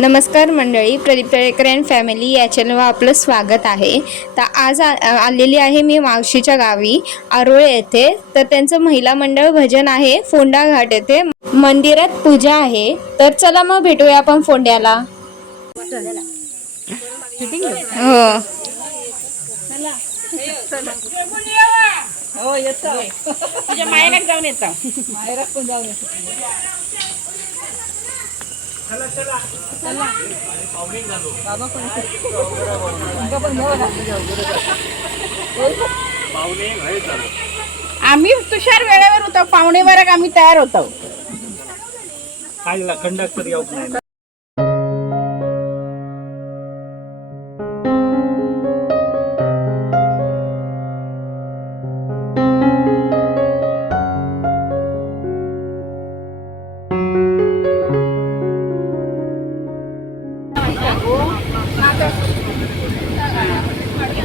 नमस्कार मंडळी, Pradeep Talekar and family या चॅनलवर आपलं स्वागत आहे. तर आज आलेली आहे मी मावशीच्या गावी आरोळे येथे. तर त्यांचं महिला मंडळ भजन आहे फोंडा घाट येथे. मंदिरात पूजा आहे. तर चला मग भेटूया आपण फोंड्याला. हो हो येतो. तुझ्या माहेरात जाऊन येतो. माहेरात पण जाऊन येतो. चला चला चला. बाबा पण आम्ही तुषार वेळेवर होतो. 11:15 आम्ही तयार होतो. काय कंडक्टर येऊन नाही.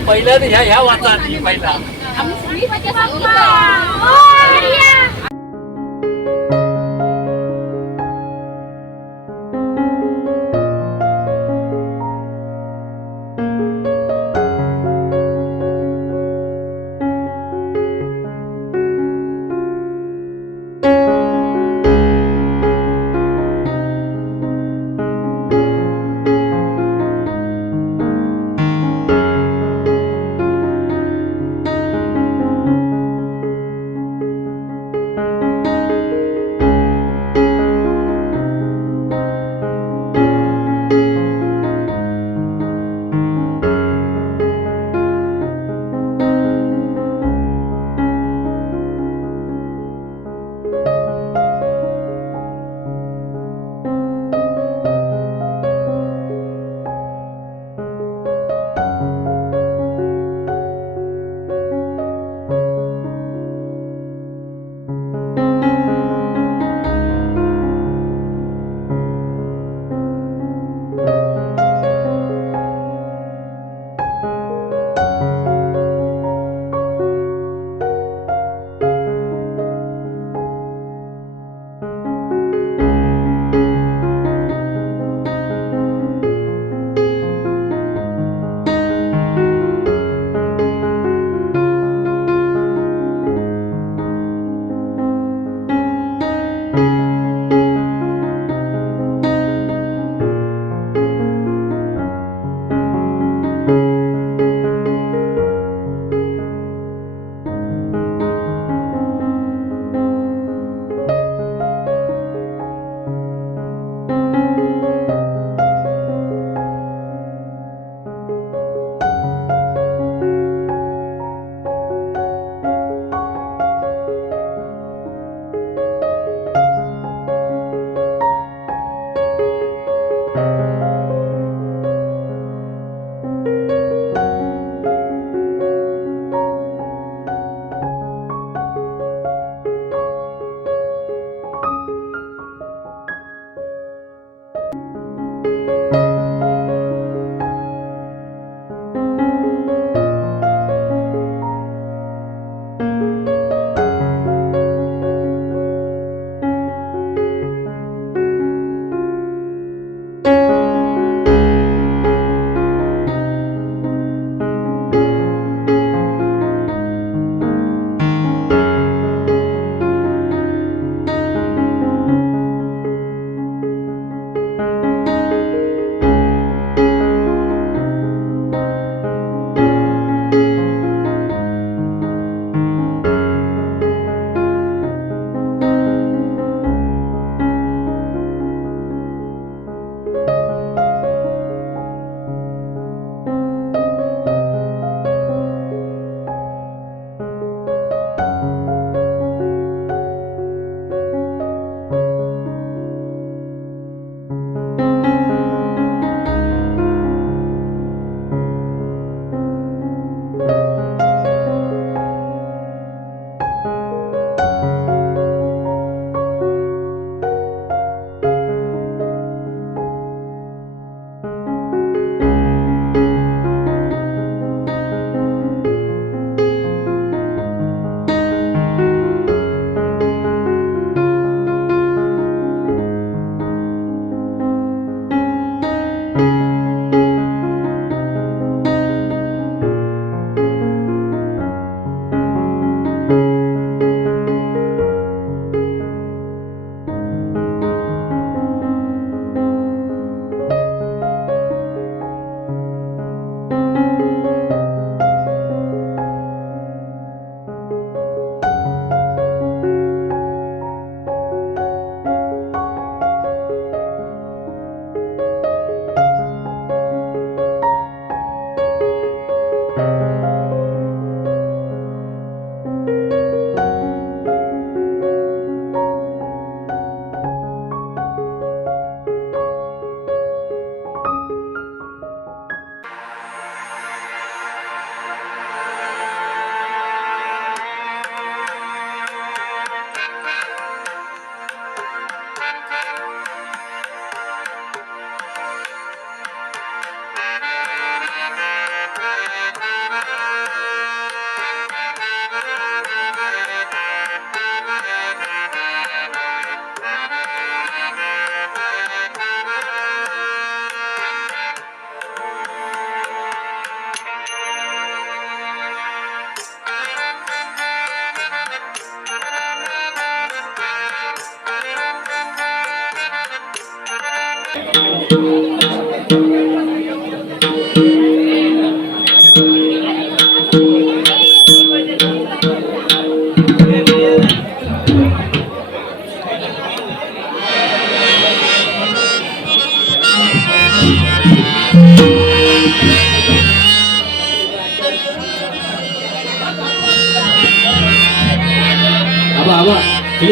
पहिल्या ह्या वाचा पहिला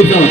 सावंत.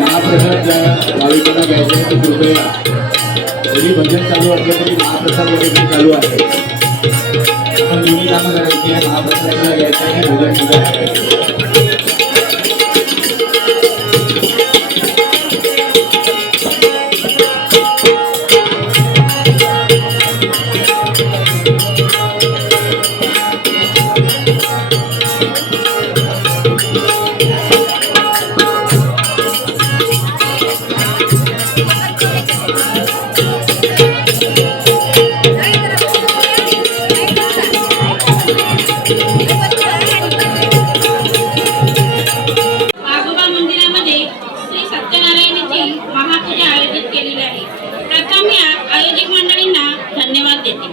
महाप्रसाद ज्या भाविकांना घ्यायचे आहे ते कृपया जरी भजन चालू असलं तरी महाप्रसाद वगैरे चालू आहे. आपण दोन्ही कामं करायची आहे. महाप्रसादाला घ्यायचं आहे आणि भजन सुद्धा करायचं. वाघोबा मंदिरामध्ये श्री सत्यनारायणाची महापूजा आयोजित केलेली आहे. प्रथम या आयोजक मंडळींना धन्यवाद देते.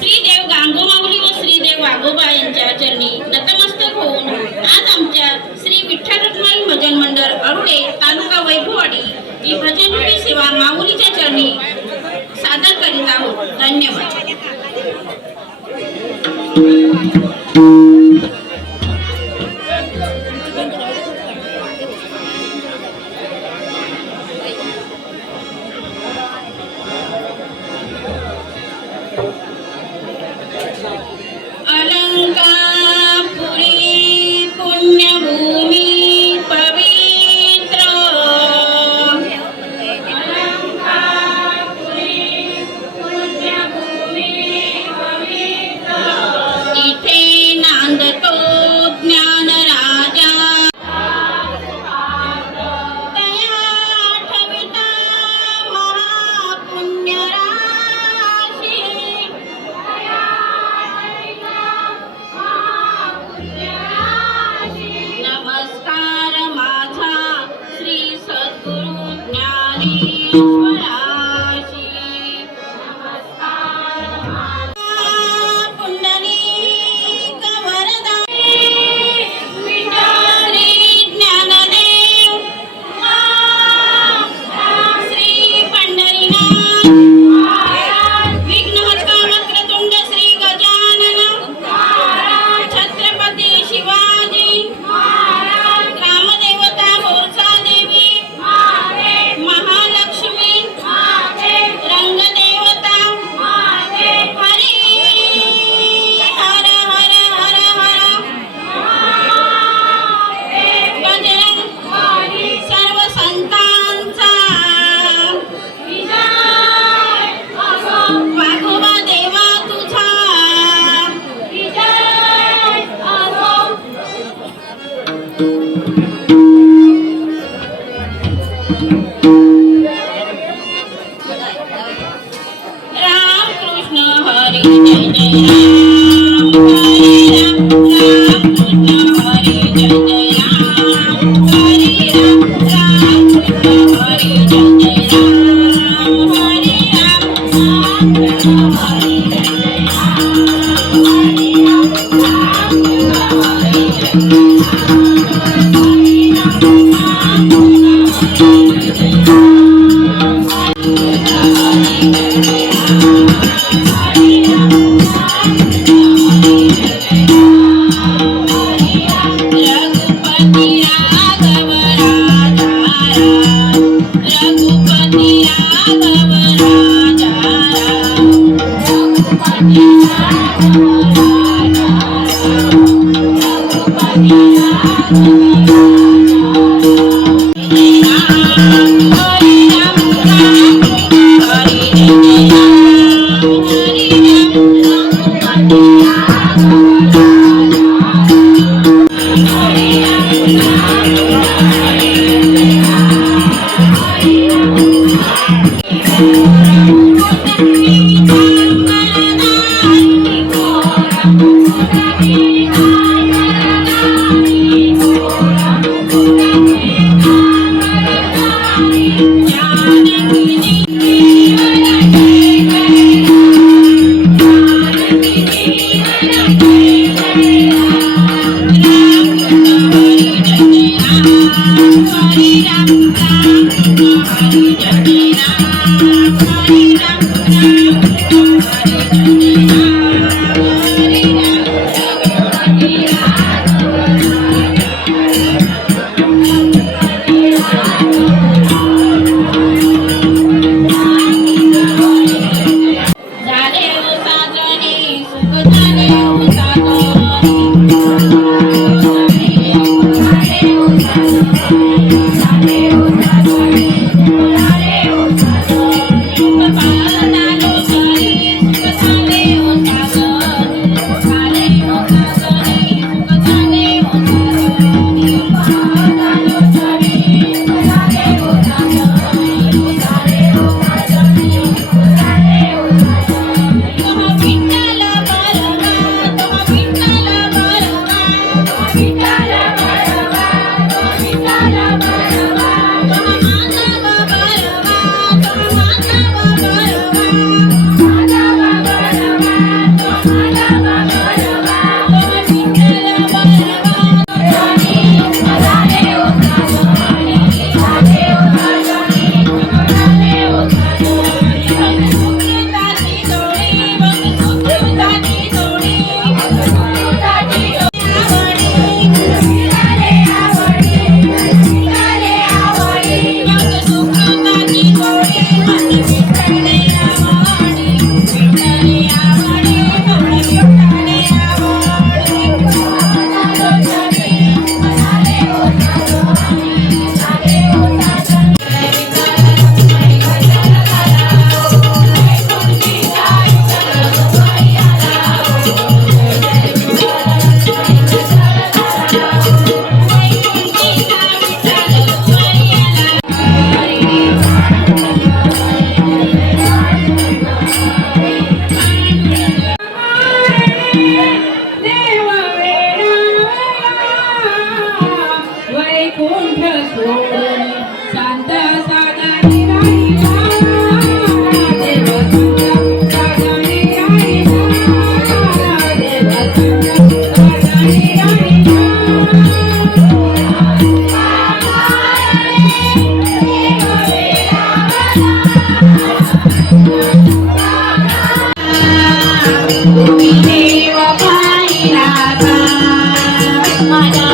श्रीदेव गांगोमाऊली व श्रीदेव वाघोबा यांच्या चरणी नतमस्तक होऊन आज आमच्या श्री विठ्ठल रखुमाई भजन मंडळ अरुळे तालुका वैभववाडी ही भजनरूपी सेवा माऊलीच्या चरणी सादर करीत आहोत. धन्यवाद. अलंकापुरी पुण्यभूमी पवित्र इथे नांदतो ज्ञान राजा दया ठविता महापुण्य राशी नमस्कार माझा श्री सद्गुरु ज्ञानेश्वराशी. पुंडलिक वरदा विठारी ज्ञानदेव श्री पंढरीनाथ विघ्नहर्ता वक्रतुंड श्री गजानन छत्रपती शिवाजी ग्रामदेवता बोरसा देवी महालक्ष्मी रंगदेवता हरी हर हर हर हर बजरंग सर्व संतांचा वाघोबा देवा तुझा राम कृष्ण हरी जय जय राम हरे राम राम कृष्ण हरी जय जय राम हरे राम राम कृष्ण हरी जय जय राम हरे राम राम कृष्ण हरी जय जय राम हरे राम राम कृष्ण हरी जय जय राम झाले हो साजणी सुख झाले हो साजणी तुम्ही देव पाहिला का मला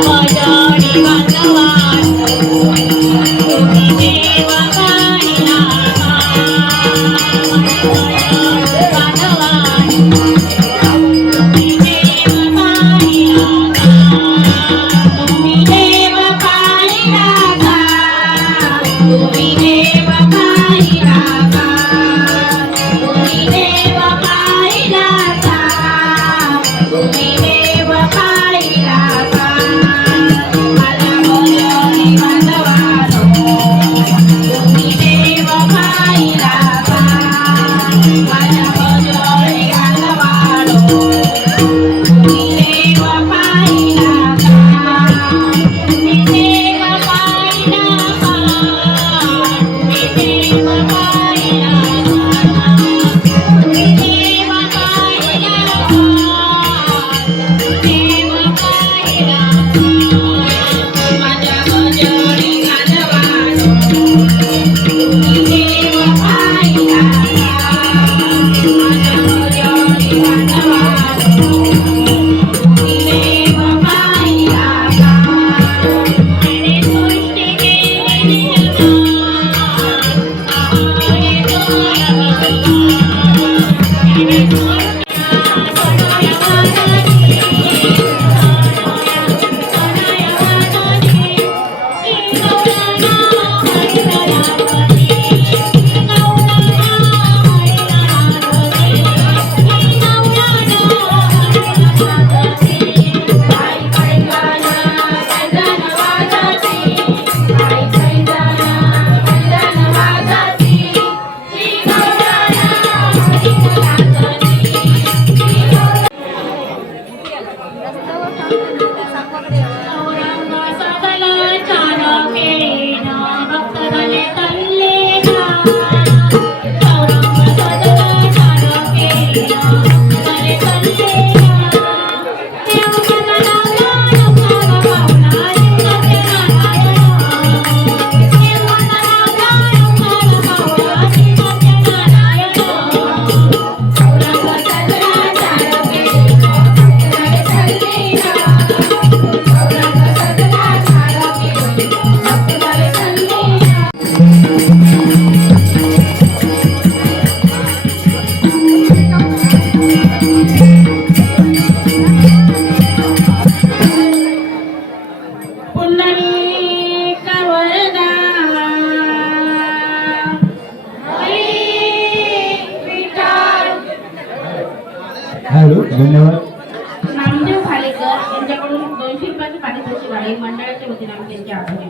पारितोषिक मंडळाच्या वतीने आम्ही त्यांचे आभारी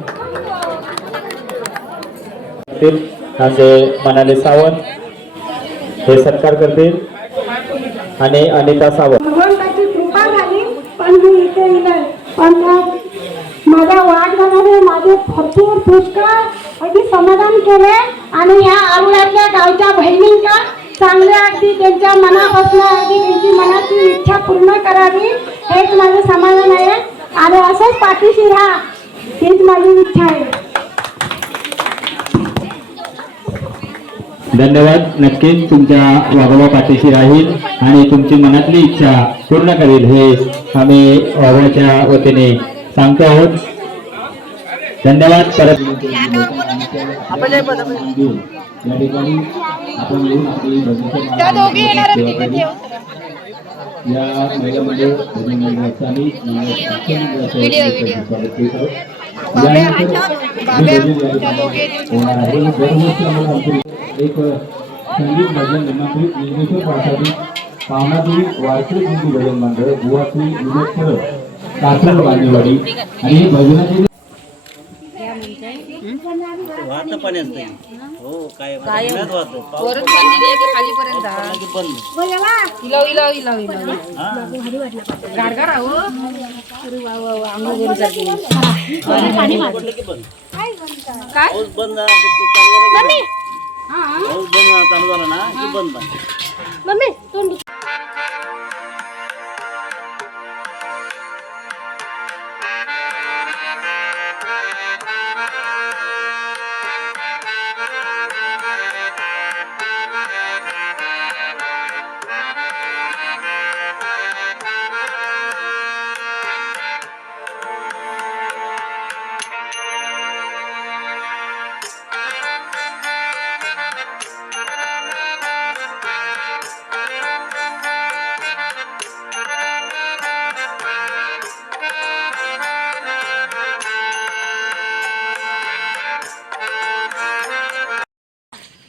आहोत. म्हणजे मनाली सावंत हे सत्कार करतील आणि अनिता सावंत. भगवंताची कृपा झाली पण मी इथे येईल पण माझा वाट झाल्याने माझे भरपूर पुष्कळ अगदी समाधान केले आणि ह्या आरुळ्यातल्या गावच्या बहिणींना चांगल्या अगदी त्यांच्या मनापासून अगदी त्यांची मनाची इच्छा पूर्ण करावी हेच माझं समाधान आहे आणि असंच पाठीशी राहा हीच माझी इच्छा आहे. धन्यवाद. नक्कीच तुमच्या वाघोबा पाठीशी राहील आणि तुमची मनातली इच्छा पूर्ण करेल हे आम्ही वाघोबाच्या वतीने सांगतो आहोत. धन्यवाद. परत या ठिकाणी आपण येऊन आपली भजनाच्या नावाने या महिला मंडळ भजन मंडळाचा आणि स्वागत करीत आहोत. एक संगीत भजन ज्ञानेश्वर पाठातील पावनादेवी वारकरी हिंदी भजन मंडळ गुवाहाटी विनोद कासर बांदेवाडी आणि हे भजनाचे वाहतं पाण्यात नाही. हो काय पाण्यात वाहतं. पाऊस पाऊस बंद झाला चालू झाला ना की बंद.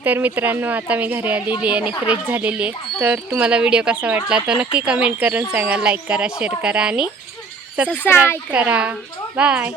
तर मित्रांनो, आता मी घरी आलेली आहे आणि फ्रेश झालेली आहे. तर तुम्हाला व्हिडिओ कसा वाटला तर नक्की कमेंट करून सांगा. लाईक करा, शेअर करा आणि सबस्क्राईब करा. बाय.